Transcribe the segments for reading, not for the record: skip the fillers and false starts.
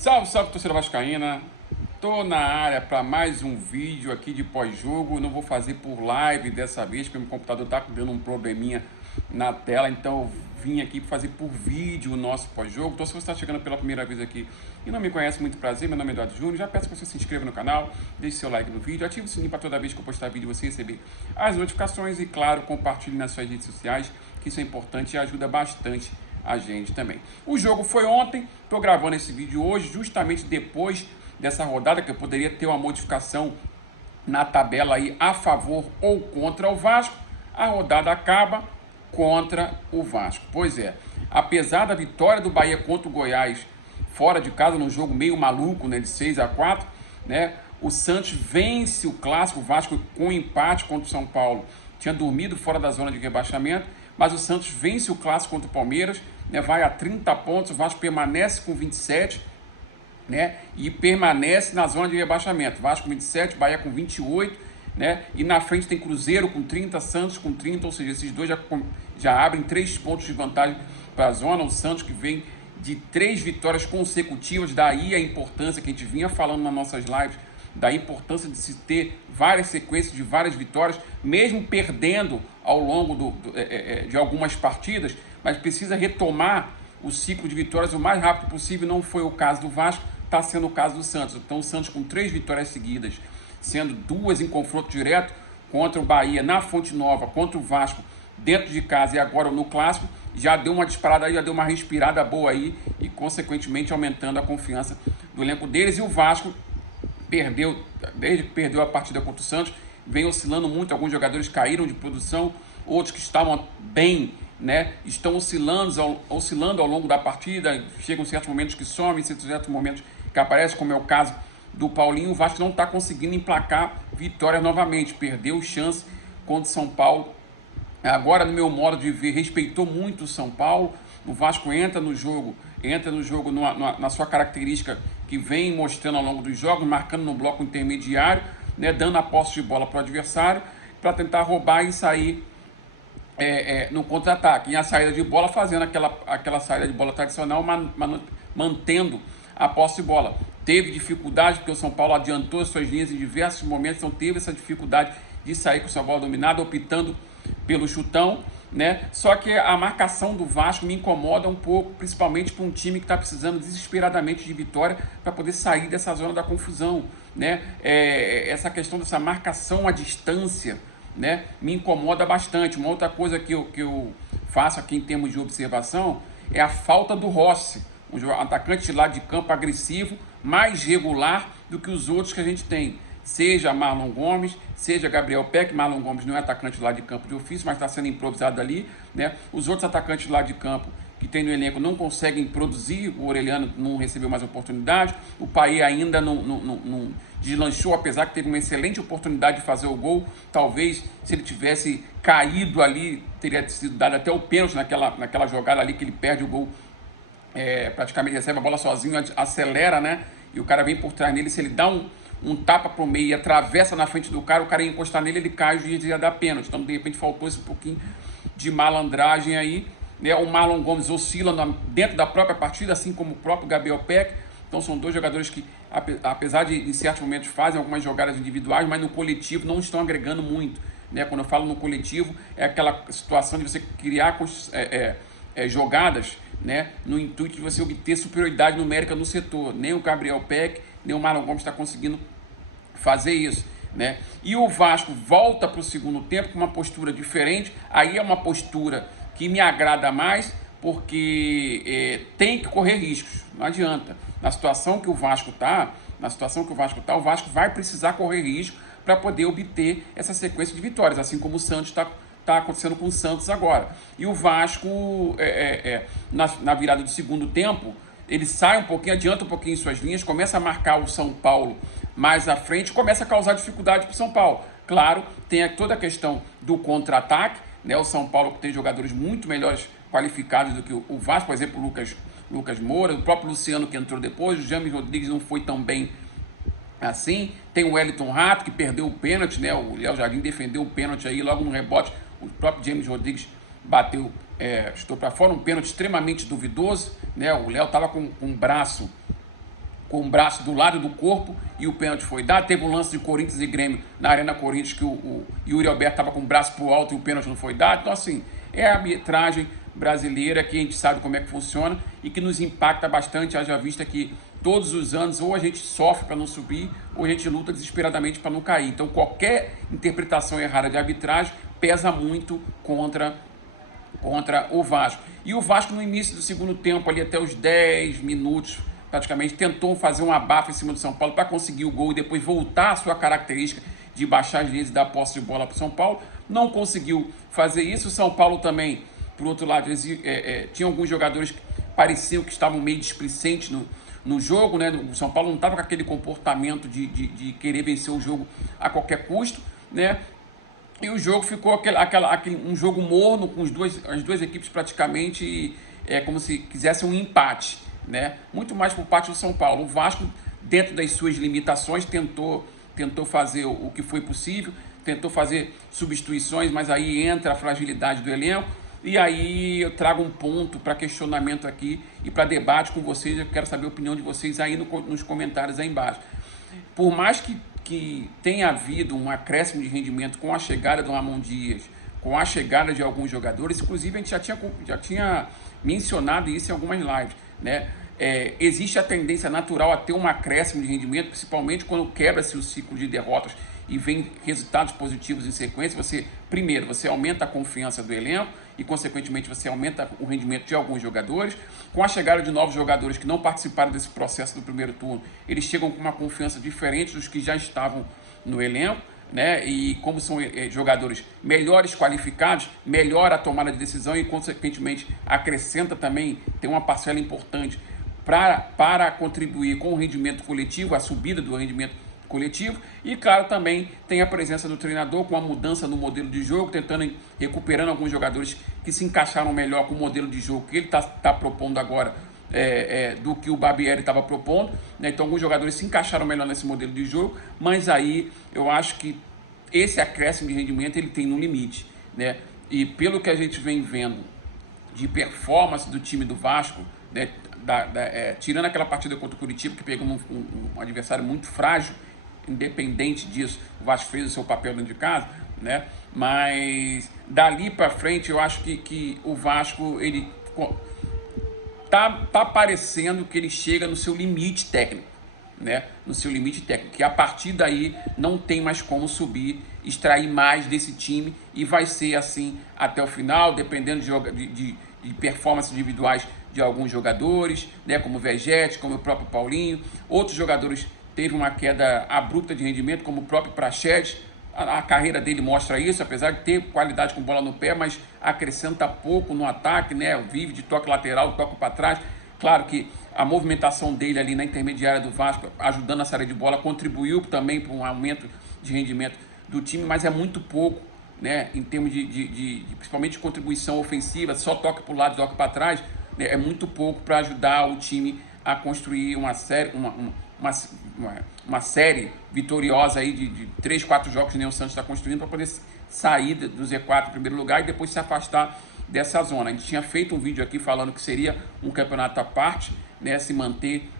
Salve, salve, torcida vascaína. Tô na área para mais um vídeo aqui de pós-jogo. Não vou fazer por live dessa vez, porque meu computador tá dando um probleminha na tela. Então eu vim aqui fazer por vídeo o nosso pós-jogo. Então se você está chegando pela primeira vez aqui e não me conhece, muito prazer. Meu nome é Eduardo Júnior. Já peço que você se inscreva no canal, deixe seu like no vídeo, ative o sininho para toda vez que eu postar vídeo você receber as notificações. E claro, compartilhe nas suas redes sociais, que isso é importante e ajuda bastante a gente também. O jogo foi ontem, estou gravando esse vídeo hoje, justamente depois dessa rodada, que eu poderia ter uma modificação na tabela aí a favor ou contra o Vasco. A rodada acaba contra o Vasco. Pois é, apesar da vitória do Bahia contra o Goiás fora de casa, num jogo meio maluco, né, de 6-4, né, o Santos vence o clássico. O Vasco com um empate contra o São Paulo tinha dormido fora da zona de rebaixamento, mas o Santos vence o clássico contra o Palmeiras, né, vai a 30 pontos, o Vasco permanece com 27, né, e permanece na zona de rebaixamento. Vasco com 27, Bahia com 28, né, e na frente tem Cruzeiro com 30, Santos com 30, ou seja, esses dois já abrem 3 pontos de vantagem para a zona. O Santos que vem de 3 vitórias consecutivas, daí a importância que a gente vinha falando nas nossas lives, da importância de se ter várias sequências de várias vitórias, mesmo perdendo ao longo de algumas partidas, mas precisa retomar o ciclo de vitórias o mais rápido possível. Não foi o caso do Vasco, está sendo o caso do Santos. Então o Santos com 3 vitórias seguidas, sendo 2 em confronto direto contra o Bahia na Fonte Nova, contra o Vasco dentro de casa e agora no Clássico, já deu uma disparada aí, já deu uma respirada boa aí e consequentemente aumentando a confiança do elenco deles. E o Vasco desde que perdeu a partida contra o Santos, vem oscilando muito. Alguns jogadores caíram de produção, outros que estavam bem, né, estão oscilando ao longo da partida. Chegam certos momentos que somem, certos momentos que aparecem, como é o caso do Paulinho. O Vasco não está conseguindo emplacar vitórias novamente, perdeu chance contra o São Paulo. Agora, no meu modo de ver, respeitou muito o São Paulo. O Vasco entra no jogo na sua característica que vem mostrando ao longo dos jogos, marcando no bloco intermediário, né, dando a posse de bola para o adversário, para tentar roubar e sair no contra-ataque. E a saída de bola, fazendo aquela saída de bola tradicional, mantendo a posse de bola. Teve dificuldade, porque o São Paulo adiantou as suas linhas em diversos momentos, então teve essa dificuldade de sair com sua bola dominada, optando pelo chutão, né? Só que a marcação do Vasco me incomoda um pouco, principalmente para um time que está precisando desesperadamente de vitória para poder sair dessa zona da confusão, né? Essa questão dessa marcação à distância, né, me incomoda bastante. Uma outra coisa que eu faço aqui em termos de observação é a falta do Rossi, um atacante lá de campo agressivo, mais regular do que os outros que a gente tem. Seja Marlon Gomes, seja Gabriel Peck. Marlon Gomes não é atacante lá de campo de ofício, mas está sendo improvisado ali, né? Os outros atacantes lá de campo que tem no elenco não conseguem produzir. O Orelhano não recebeu mais oportunidade, o Paê ainda não deslanchou, apesar que teve uma excelente oportunidade de fazer o gol. Talvez, se ele tivesse caído ali, teria sido dado até o pênalti naquela jogada ali, que ele perde o gol, praticamente recebe a bola sozinho, acelera, né? E o cara vem por trás nele. Se ele dá um tapa pro meio e atravessa na frente do cara, o cara ia encostar nele, ele cai, o juiz ia dar pênalti. Então, de repente, faltou esse pouquinho de malandragem aí, né? O Marlon Gomes oscila dentro da própria partida, assim como o próprio Gabriel Peck. Então, são dois jogadores que, apesar de em certos momentos fazem algumas jogadas individuais, mas no coletivo não estão agregando muito, né? Quando eu falo no coletivo, é aquela situação de você criar jogadas, né, no intuito de você obter superioridade numérica no setor. Nem o Gabriel Peck, nem o Marlon Gomes está conseguindo fazer isso, né? E o Vasco volta para o segundo tempo com uma postura diferente. Aí é uma postura que me agrada mais, porque tem que correr riscos, não adianta. Na situação que o Vasco está, o Vasco vai precisar correr risco para poder obter essa sequência de vitórias, assim como o Santos está acontecendo com o Santos agora. E o Vasco, na virada do segundo tempo, ele sai um pouquinho, adianta um pouquinho suas linhas, começa a marcar o São Paulo mais à frente, começa a causar dificuldade para o São Paulo. Claro, tem toda a questão do contra-ataque, né? O São Paulo tem jogadores muito melhores qualificados do que o Vasco, por exemplo, o Lucas Moura, o próprio Luciano que entrou depois, o James Rodrigues não foi tão bem assim. Tem o Wellington Rato, que perdeu o pênalti, né? O Léo Jardim defendeu o pênalti aí, logo no rebote, o próprio James Rodrigues bateu, chutou para fora, um pênalti extremamente duvidoso, né? O Léo estava com um braço com o braço do lado do corpo e o pênalti foi dado. Teve um lance de Corinthians e Grêmio na Arena Corinthians que o Yuri Alberto estava com o braço pro alto e o pênalti não foi dado. Então, assim, é a arbitragem brasileira que a gente sabe como é que funciona e que nos impacta bastante, haja vista que todos os anos ou a gente sofre para não subir ou a gente luta desesperadamente para não cair. Então, qualquer interpretação errada de arbitragem pesa muito contra o Vasco. E o Vasco, no início do segundo tempo, ali até os 10 minutos, praticamente, tentou fazer um abafo em cima do São Paulo para conseguir o gol e depois voltar à sua característica de baixar as linhas e dar posse de bola para o São Paulo. Não conseguiu fazer isso. O São Paulo também, por outro lado, tinha alguns jogadores que pareciam que estavam meio displicentes no jogo, né? O São Paulo não estava com aquele comportamento de querer vencer o jogo a qualquer custo, né? E o jogo ficou um jogo morno, com as duas equipes praticamente como se quisessem um empate, né? Muito mais por parte do São Paulo. O Vasco, dentro das suas limitações, tentou fazer o que foi possível, tentou fazer substituições, mas aí entra a fragilidade do elenco. E aí eu trago um ponto para questionamento aqui e para debate com vocês. Eu quero saber a opinião de vocês aí nos comentários aí embaixo. Por mais que tenha havido um acréscimo de rendimento com a chegada do Ramon Dias, com a chegada de alguns jogadores, inclusive a gente já tinha mencionado isso em algumas lives, né? Existe a tendência natural a ter um acréscimo de rendimento, principalmente quando quebra-se o ciclo de derrotas e vem resultados positivos em sequência. Primeiro, você aumenta a confiança do elenco e, consequentemente, você aumenta o rendimento de alguns jogadores. Com a chegada de novos jogadores que não participaram desse processo do primeiro turno, eles chegam com uma confiança diferente dos que já estavam no elenco, né? E como são jogadores melhores qualificados, melhora a tomada de decisão e, consequentemente, acrescenta também, tem uma parcela importante para contribuir com o rendimento coletivo, a subida do rendimento coletivo. E claro, também tem a presença do treinador com a mudança no modelo de jogo, recuperando alguns jogadores que se encaixaram melhor com o modelo de jogo que ele está propondo agora, do que o Barbieri estava propondo, né? Então alguns jogadores se encaixaram melhor nesse modelo de jogo, mas aí eu acho que esse acréscimo de rendimento ele tem no limite, né? E pelo que a gente vem vendo de performance do time do Vasco, né? Tirando aquela partida contra o Curitiba, que pegou um adversário muito frágil, independente disso, o Vasco fez o seu papel dentro de casa, né? Mas dali para frente eu acho que o Vasco ele tá parecendo que ele chega no seu limite técnico, né? No seu limite técnico, que a partir daí não tem mais como subir, extrair mais desse time, e vai ser assim até o final, dependendo de performances individuais de alguns jogadores, né? Como o Vegete, como o próprio Paulinho. Outros jogadores teve uma queda abrupta de rendimento, como o próprio Praxedes. A carreira dele mostra isso, apesar de ter qualidade com bola no pé, mas acrescenta pouco no ataque, né? Vive de toque lateral, toque para trás. Claro que a movimentação dele ali na intermediária do Vasco, ajudando a saída de bola, contribuiu também para um aumento de rendimento do time, mas é muito pouco, né? Em termos principalmente de contribuição ofensiva, só toque para o lado, toque para trás, né? É muito pouco para ajudar o time a construir uma série vitoriosa aí de 3, 4 jogos que nem o Santos está construindo, para poder sair do Z4 em primeiro lugar e depois se afastar dessa zona. A gente tinha feito um vídeo aqui falando que seria um campeonato à parte, né, se manter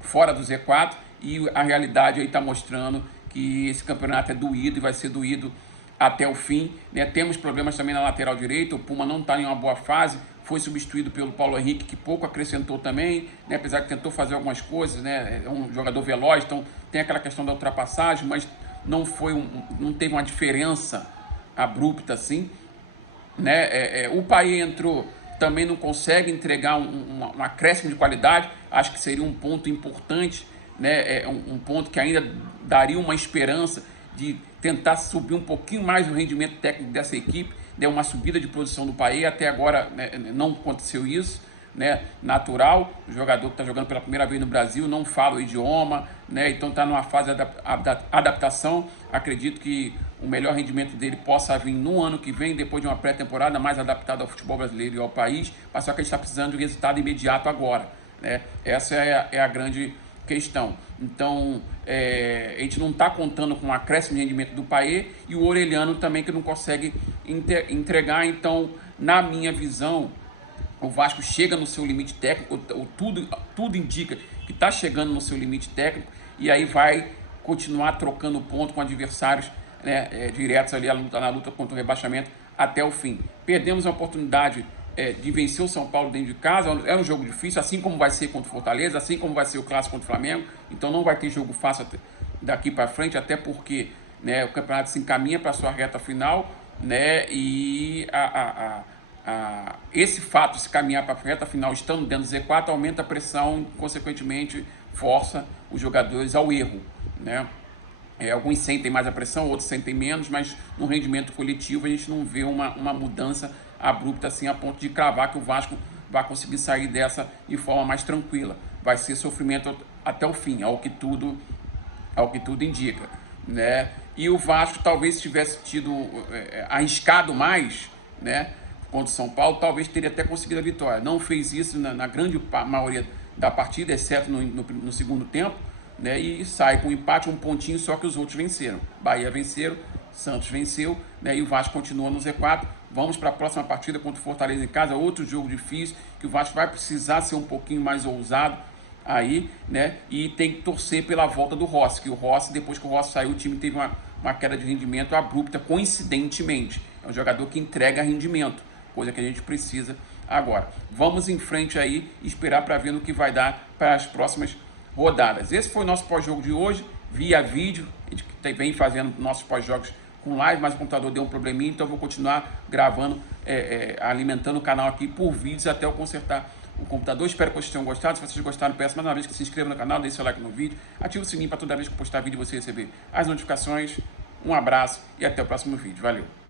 fora do Z4, e a realidade aí está mostrando que esse campeonato é doído e vai ser doído até o fim, né? Temos problemas também na lateral direita, o Puma não está em uma boa fase, foi substituído pelo Paulo Henrique, que pouco acrescentou também, né? Apesar que tentou fazer algumas coisas, né? É um jogador veloz, então tem aquela questão da ultrapassagem, mas não teve uma diferença abrupta assim, né? O Paê entrou, também não consegue entregar um acréscimo de qualidade. Acho que seria um ponto importante, né? Um ponto que ainda daria uma esperança de tentar subir um pouquinho mais o rendimento técnico dessa equipe, né? Uma subida de produção do Paê. Até agora, né, não aconteceu isso, né? Natural, o jogador que está jogando pela primeira vez no Brasil, não fala o idioma, né? Então está numa fase de adaptação. Acredito que o melhor rendimento dele possa vir no ano que vem, depois de uma pré-temporada mais adaptada ao futebol brasileiro e ao país, mas só que a gente está precisando de um resultado imediato agora, né? Essa é a grande questão. Então, a gente não está contando com um acréscimo de rendimento do Paê, e o Orelhano também, que não consegue entregar. Então, na minha visão, o Vasco chega no seu limite técnico. Tudo indica que está chegando no seu limite técnico e aí vai continuar trocando ponto com adversários, né, diretos ali na luta contra o rebaixamento até o fim. Perdemos a oportunidade de vencer o São Paulo dentro de casa, é um jogo difícil, assim como vai ser contra o Fortaleza, assim como vai ser o clássico contra o Flamengo, então não vai ter jogo fácil daqui para frente, até porque, né, o campeonato se encaminha para a sua reta final, né, e esse fato de se caminhar para a reta final estando dentro do Z4 aumenta a pressão e, consequentemente, força os jogadores ao erro, né? Alguns sentem mais a pressão, outros sentem menos, mas no rendimento coletivo a gente não vê uma mudança abrupta assim a ponto de cravar que o Vasco vai conseguir sair dessa de forma mais tranquila. Vai ser sofrimento até o fim, ao que tudo indica, né? E o Vasco talvez tivesse arriscado mais, né, contra o São Paulo, talvez teria até conseguido a vitória. Não fez isso na grande maioria da partida, exceto no segundo tempo, né, e sai com um empate, um pontinho, só que os outros venceram. Bahia venceram, Santos venceu, né, e o Vasco continua no Z4. Vamos para a próxima partida contra o Fortaleza em casa, outro jogo difícil, que o Vasco vai precisar ser um pouquinho mais ousado aí, né, e tem que torcer pela volta do Rossi, que o Rossi, depois que o Rossi saiu, o time teve uma queda de rendimento abrupta, coincidentemente. É um jogador que entrega rendimento, coisa que a gente precisa agora. Vamos em frente aí, esperar para ver no que vai dar para as próximas rodadas. Esse foi o nosso pós-jogo de hoje, via vídeo. A gente vem fazendo nossos pós-jogos com live, mas o computador deu um probleminha, então eu vou continuar gravando, alimentando o canal aqui por vídeos até eu consertar o computador. Espero que vocês tenham gostado. Se vocês gostaram, peço mais uma vez que se inscreva no canal, deixe seu like no vídeo, ative o sininho para toda vez que eu postar vídeo você receber as notificações. Um abraço e até o próximo vídeo. Valeu!